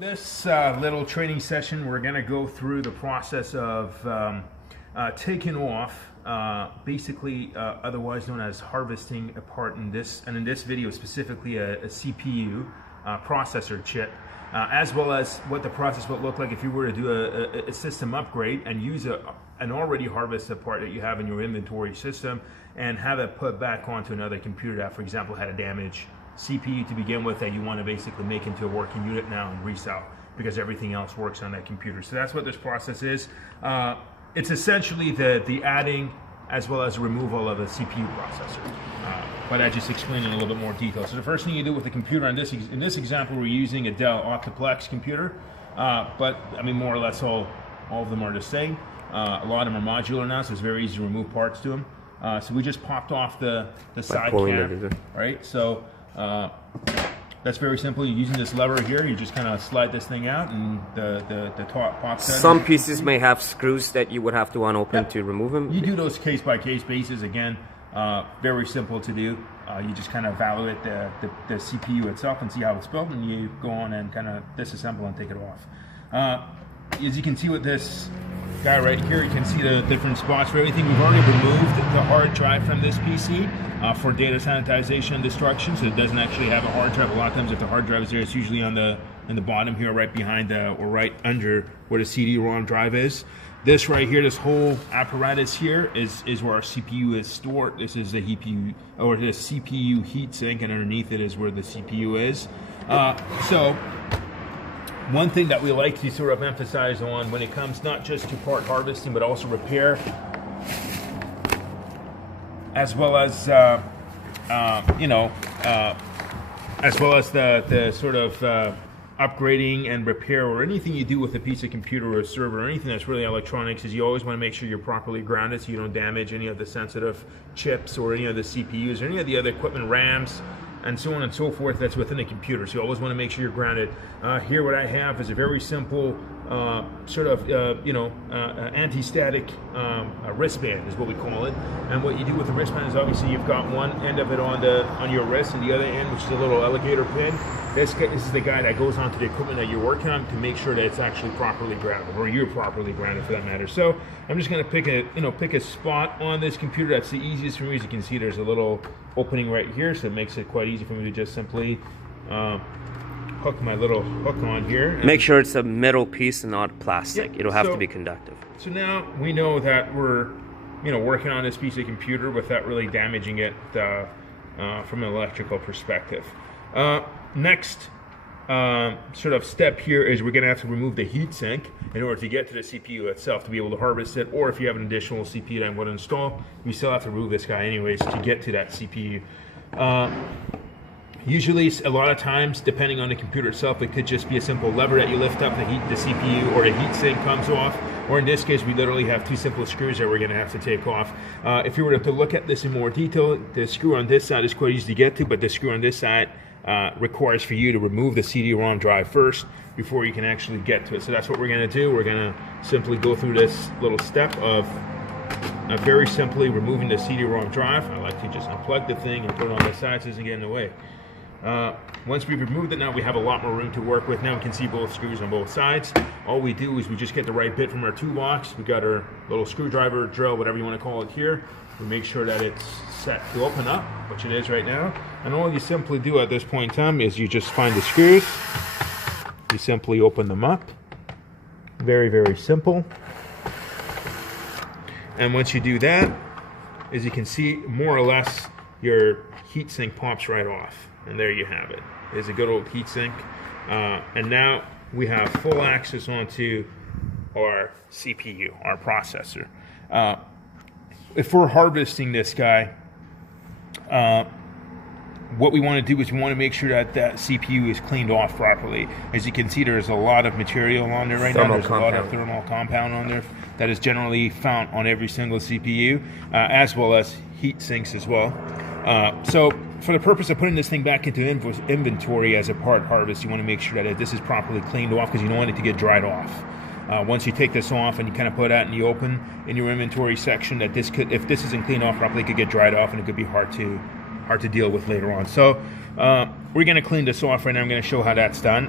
This little training session, we're going to go through the process of taking off, basically otherwise known as harvesting a part in this video specifically a CPU processor chip, as well as what the process would look like if you were to do a system upgrade and use an already harvested part that you have in your inventory system and have it put back onto another computer that, for example, had a damaged CPU to begin with that you want to basically make into a working unit now and resell because everything else works on that computer. So that's what this process is. It's essentially the adding as well as removal of a CPU processor. But I just explained in a little bit more detail. So the first thing you do with the computer, in this example, we're using a Dell Optiplex computer, but I mean more or less all of them are the same. A lot of them are modular now, so it's very easy to remove parts to them. So we just popped off the side cam, right? So that's very simple. You're using this lever here. You just kind of slide this thing out, and the top pops out. Some pieces may have screws that you would have to unopen to remove them. You do those case by case basis. Again, very simple to do. You just kind of evaluate the CPU itself and see how it's built, and you go on and kind of disassemble and take it off. As you can see with this guy right here, you can see the different spots for everything. We've already removed the hard drive from this PC for data sanitization and destruction, so it doesn't actually have a hard drive. A lot of times if the hard drive is there, it's usually in the bottom here, right behind or right under where the CD-ROM drive is. This right here, this whole apparatus here is where our CPU is stored. This is the CPU or the CPU heatsink, and underneath it is where the CPU is. So one thing that we like to sort of emphasize on when it comes not just to part harvesting but also repair, as well as as well as the sort of upgrading and repair, or anything you do with a piece of computer or a server or anything that's really electronics, is you always want to make sure you're properly grounded so you don't damage any of the sensitive chips or any of the CPUs or any of the other equipment, RAMs, and so on and so forth that's within the computer. So you always want to make sure you're grounded. Here what I have is a very simple sort of anti-static wristband is what we call it. And what you do with the wristband is obviously you've got one end of it on your wrist, and the other end, which is a little alligator pin. This is the guy that goes onto the equipment that you're working on to make sure that it's actually properly grounded, or you're properly grounded for that matter. So I'm just going to pick a spot on this computer that's the easiest for me. As you can see, there's a little opening right here, so it makes it quite easy for me to just simply hook my little hook on here. Make sure it's a metal piece and not plastic. It'll have to be conductive. So now we know that we're working on this piece of computer without really damaging it from an electrical perspective. Next sort of step here is we're going to have to remove the heatsink in order to get to the CPU itself to be able to harvest it, or if you have an additional CPU that I'm going to install, you still have to remove this guy anyways to get to that CPU. Usually, a lot of times, depending on the computer itself, it could just be a simple lever that you lift up, the CPU or the heatsink comes off, or in this case, we literally have two simple screws that we're going to have to take off. If you were to look at this in more detail, the screw on this side is quite easy to get to, but the screw on this side requires for you to remove the CD-ROM drive first before you can actually get to it. So that's what we're going to do. We're going to simply go through this little step of very simply removing the CD-ROM drive. I like to just unplug the thing and put it on the side so it doesn't get in the way. Once we've removed it, now we have a lot more room to work with. Now we can see both screws on both sides. All we do is we just get the right bit from our toolbox. We got our little screwdriver, drill, whatever you want to call it here. We make sure that it's set to open up, which it is right now. And all you simply do at this point in time is you just find the screws. You simply open them up. Very, very simple. And once you do that, as you can see, more or less, your heatsink pops right off. And there you have it. There's a good old heatsink. And now we have full access onto our CPU, our processor. If we're harvesting this guy, what we want to do is we want to make sure that that CPU is cleaned off properly. As you can see, there's a lot of material on there right now. There's a lot of thermal compound on there that is generally found on every single CPU, as well as heat sinks as well. So for the purpose of putting this thing back into inventory as a part harvest, you want to make sure that this is properly cleaned off because you don't want it to get dried off. Once you take this off and you kind of put it out in the open in your inventory section, that this could, if this isn't cleaned off properly, it could get dried off and it could be hard to deal with later on. So we're going to clean this off right now. I'm going to show how that's done.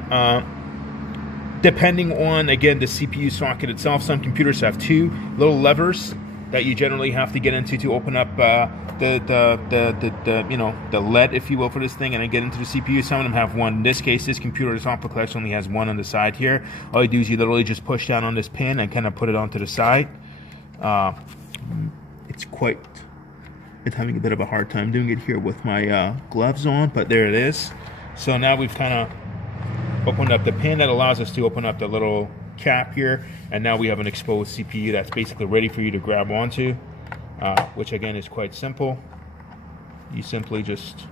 Depending on, again, the CPU socket itself, some computers have two little levers that you generally have to get into to open up the you know, the LED, if you will, for this thing, and then get into the CPU. Some of them have one. In this case, this computer, this Optiplex, only has one on the side here. All you do is you literally just push down on this pin and kind of put it onto the side. It's having a bit of a hard time doing it here with my gloves on, but there it is. So now we've kind of opened up the pin that allows us to open up the little cap here, and now we have an exposed CPU that's basically ready for you to grab onto, which again is quite simple. You simply just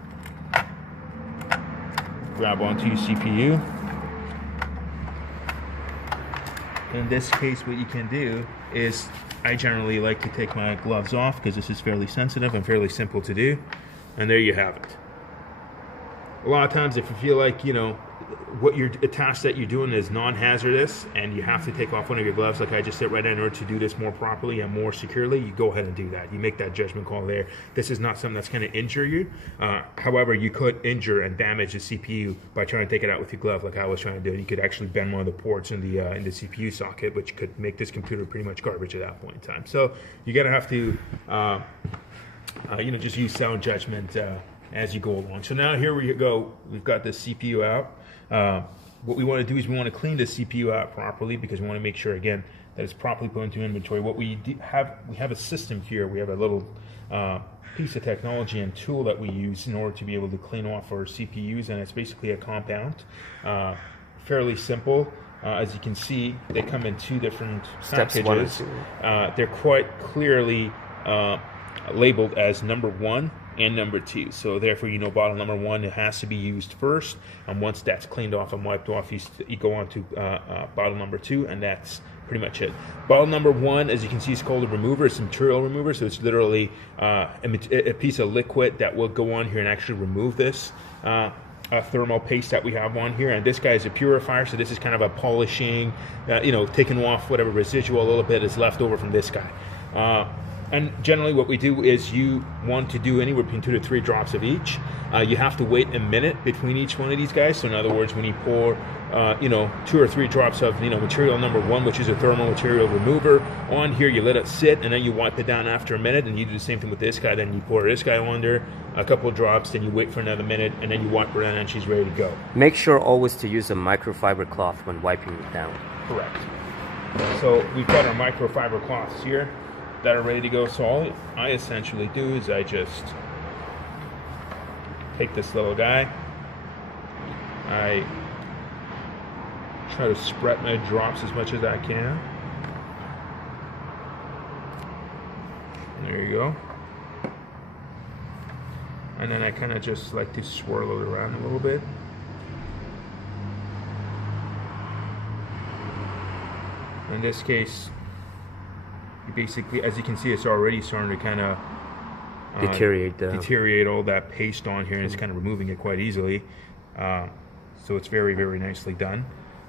grab onto your CPU. In this case, what you can do is, I generally like to take my gloves off because this is fairly sensitive and fairly simple to do, and there you have it. A lot of times, if you feel like, you know, a task that you're doing is non-hazardous and you have to take off one of your gloves, like I just said right now, in order to do this more properly and more securely, you go ahead and do that. You make that judgment call there. This is not something that's going to injure you. However, you could injure and damage the CPU by trying to take it out with your glove, like I was trying to do. You could actually bend one of the ports in the CPU socket, which could make this computer pretty much garbage at that point in time. So you're going to have to, you know, just use sound judgment as you go along. So now here we go. We've got the CPU out. What we want to do is we want to clean the CPU out properly, because we want to make sure, again, that it's properly put into inventory. What we have a system here. We have a little piece of technology and tool that we use in order to be able to clean off our CPUs, and it's basically a compound. Fairly simple. As you can see, they come in two different packages. They're quite clearly labeled as number 1 and number 2. So therefore, you know, bottle number 1, it has to be used first, and once that's cleaned off and wiped off, you go on to bottle number 2, and that's pretty much it. Bottle number 1, as you can see, is called a remover. It's a material remover, so it's literally a piece of liquid that will go on here and actually remove this thermal paste that we have on here. And this guy is a purifier, so this is kind of a polishing, you know, taking off whatever residual a little bit is left over from this guy. And generally what we do is, you want to do anywhere between 2 to 3 drops of each. You have to wait a minute between each one of these guys. So in other words, when you pour, you know, 2 or 3 drops of, you know, material number 1, which is a thermal material remover, on here, you let it sit, and then you wipe it down after a minute, and you do the same thing with this guy. Then you pour this guy under a couple of drops, then you wait for another minute, and then you wipe her down, and she's ready to go. Make sure always to use a microfiber cloth when wiping it down. Correct. So we've got our microfiber cloths here that are ready to go. So all I essentially do is I just take this little guy, I try to spread my drops as much as I can. There you go. And then I kind of just like to swirl it around a little bit. In this case, basically, as you can see, it's already starting to kind of deteriorate all that paste on here, and it's kind of removing it quite easily. So it's very, very nicely done.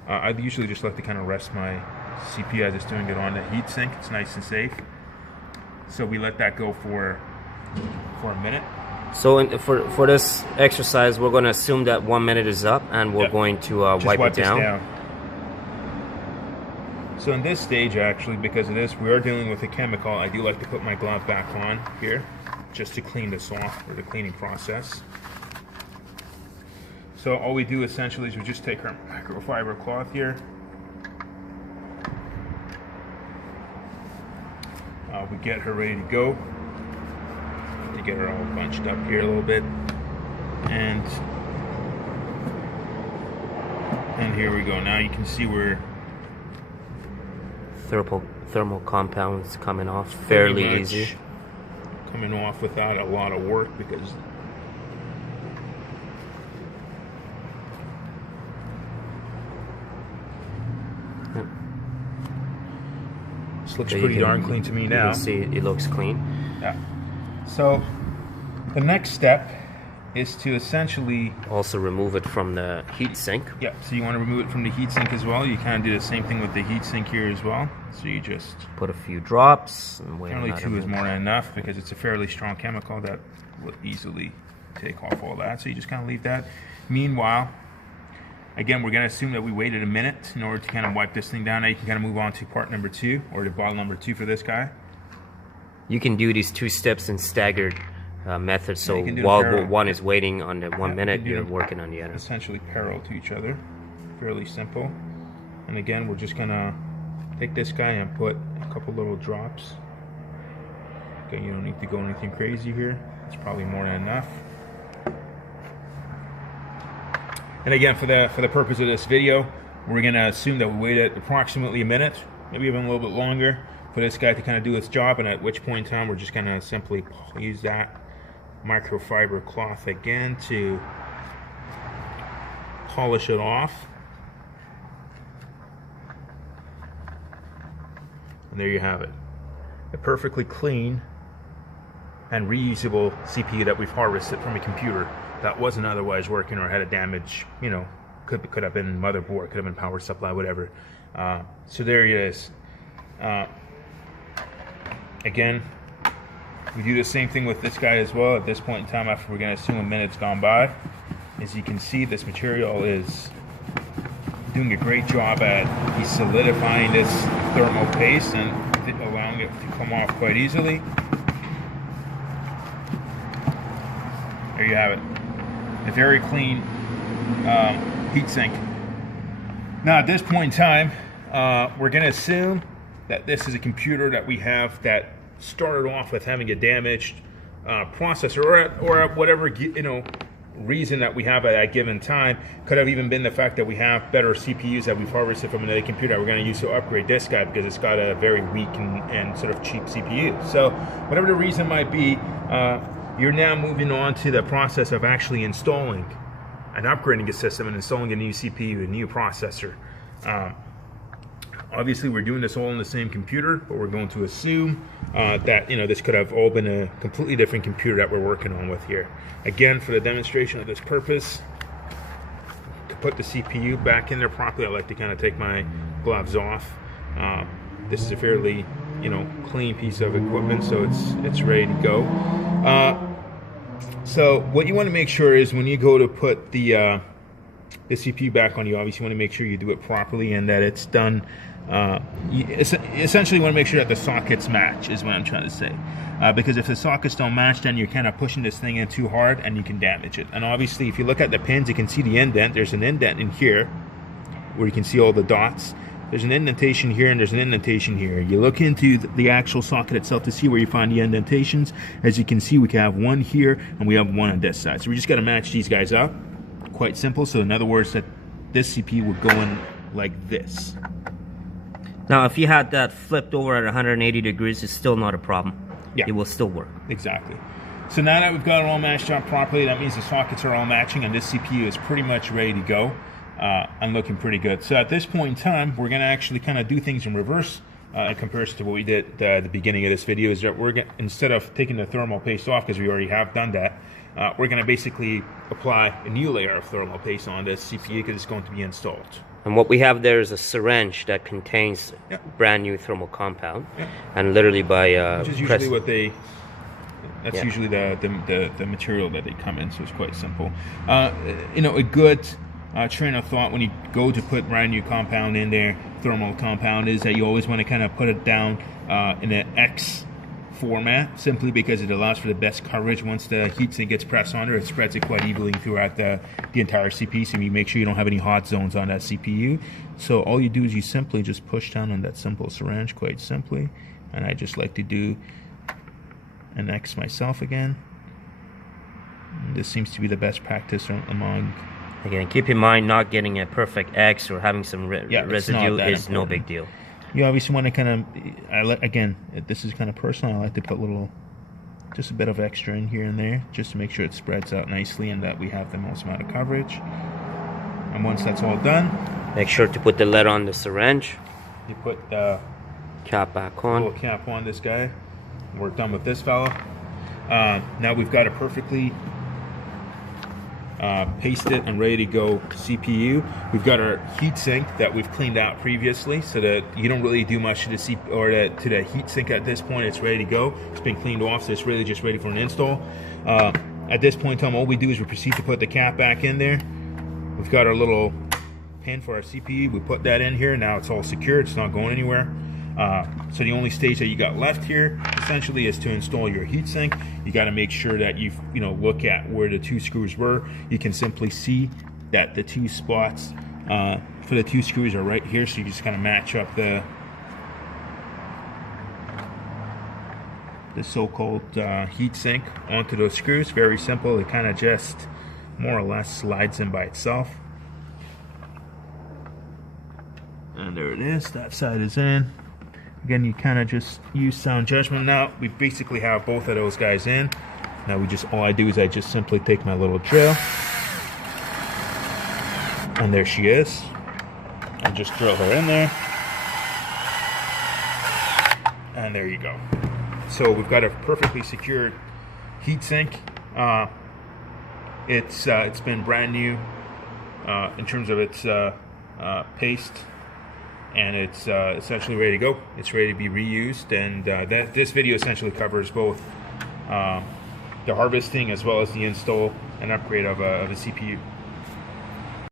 I usually just like to kind of rest my CPU as it's doing it on the heatsink. It's nice and safe. So we let that go for a minute. So for this exercise, we're going to assume that 1 minute is up, and we're going to wipe it down. So in this stage, actually, because of this, we are dealing with a chemical. I do like to put my glove back on here, just to clean this off for the cleaning process. So all we do essentially is we just take our microfiber cloth here. We get her ready to go. To get her all bunched up here a little bit. And here we go. Now you can see we're thermal compounds coming off fairly easy. Coming off without a lot of work, because this looks pretty darn clean to me now. You can see it looks clean. Yeah. So the next step is to essentially also remove it from the heat sink. Yeah, so you want to remove it from the heat sink as well. You kind of do the same thing with the heat sink here as well. So you just put a few drops. And generally 2 is more than enough, because it's a fairly strong chemical that will easily take off all that. So you just kind of leave that. Meanwhile, Again, we're going to assume that we waited a minute in order to kind of wipe this thing down. Now you can kind of move on to part number 2, or the bottle number 2 for this guy. You can do these 2 steps in staggered methods. So while one is waiting on the 1 minute, you're working on the other. Essentially parallel to each other. Fairly simple. And again, we're just going to take this guy and put a couple little drops. Okay, you don't need to go anything crazy here. It's probably more than enough. And again, for the purpose of this video, we're going to assume that we waited approximately a minute, maybe even a little bit longer, for this guy to kind of do its job, and at which point in time we're just going to simply use that microfiber cloth again to polish it off. And there you have it. A perfectly clean and reusable CPU that we've harvested from a computer that wasn't otherwise working or had a damage, you know, could have been motherboard, could have been power supply, whatever. So there it is. Again, we do the same thing with this guy as well. At this point in time, after we're going to assume a minute's gone by, as you can see, this material is doing a great job at solidifying this thermal paste and allowing it to come off quite easily. There you have it. A very clean heatsink. Now at this point in time, we're going to assume that this is a computer that we have that started off with having a damaged processor, or at whatever, you know, reason that we have at that given time. Could have even been the fact that we have better CPUs that we've harvested from another computer that we're going to use to upgrade this guy because it's got a very weak and sort of cheap CPU. So whatever the reason might be, you're now moving on to the process of actually installing and upgrading a system and installing a new CPU, a new processor. Obviously, we're doing this all in the same computer, but we're going to assume that, you know, this could have all been a completely different computer that we're working on with here. Again, for the demonstration of this purpose, to put the CPU back in there properly, I like to kind of take my gloves off. This is a fairly, you know, clean piece of equipment, so it's ready to go. So what you want to make sure is when you go to put the CPU back on, you obviously want to make sure you do it properly and that it's done. You essentially want to make sure that the sockets match, is what I'm trying to say. Because if the sockets don't match, then you're kind of pushing this thing in too hard and you can damage it. And obviously, if you look at the pins, you can see the indent. There's an indent in here where you can see all the dots. There's an indentation here and there's an indentation here. You look into the actual socket itself to see where you find the indentations. As you can see, we can have one here and we have one on this side. So we just got to match these guys up. Quite simple. So in other words, that this CPU would go in like this. Now, if you had that flipped over at 180 degrees, it's still not a problem. Yeah. It will still work. Exactly. So now that we've got it all matched up properly, that means the sockets are all matching and this CPU is pretty much ready to go. And looking pretty good. So at this point in time, we're going to actually kind of do things in reverse in comparison to what we did at the beginning of this video. Is that we're going, instead of taking the thermal paste off, because we already have done that, we're going to basically apply a new layer of thermal paste on this CPU because it's going to be installed. And what we have there is a syringe that contains brand new thermal compound, and literally by which is usually what they. That's usually the material that they come in, so it's quite simple. You know, a good train of thought when you go to put brand new compound in there, thermal compound, is that you always want to kind of put it down in an X format, simply because it allows for the best coverage. Once the heatsink gets pressed onto it, spreads it quite evenly throughout the entire CPU, so you make sure you don't have any hot zones on that CPU. So all you do is you simply just push down on that simple syringe, quite simply, and I just like to do an X myself again. And this seems to be the best practice among. Again, keep in mind, not getting a perfect X or having some residue is no big deal. You obviously want to kind of, again, this is kind of personal, I like to put just a bit of extra in here and there, just to make sure it spreads out nicely and that we have the most amount of coverage. And once that's all done, make sure to put the lid on the syringe. You put the cap back on. Little cap on this guy. We're done with this fella. Now we've got a perfectly pasted and ready to go CPU. We've got our heatsink that we've cleaned out previously, so that you don't really do much to the heatsink at this point. It's ready to go. It's been cleaned off, so it's really just ready for an install. At this point in time, all we do is we proceed to put the cap back in there. We've got our little pin for our CPU. We put that in here. Now it's all secured. It's not going anywhere. So the only stage that you got left here essentially is to install your heatsink. You got to make sure that you look at where the 2 screws were. You can simply see that the 2 spots for the 2 screws are right here, so you just kind of match up the so-called heatsink onto those screws. Very simple. It kind of just more or less slides in by itself. And there it is. That side is in. Again, you kind of just use sound judgment. Now we basically have both of those guys in. Now all I do is I just simply take my little drill, and there she is. And just drill her in there, and there you go. So we've got a perfectly secured heatsink. It's been brand new in terms of its paste, and it's essentially ready to go. It's ready to be reused, and this video essentially covers both the harvesting as well as the install and upgrade of a CPU.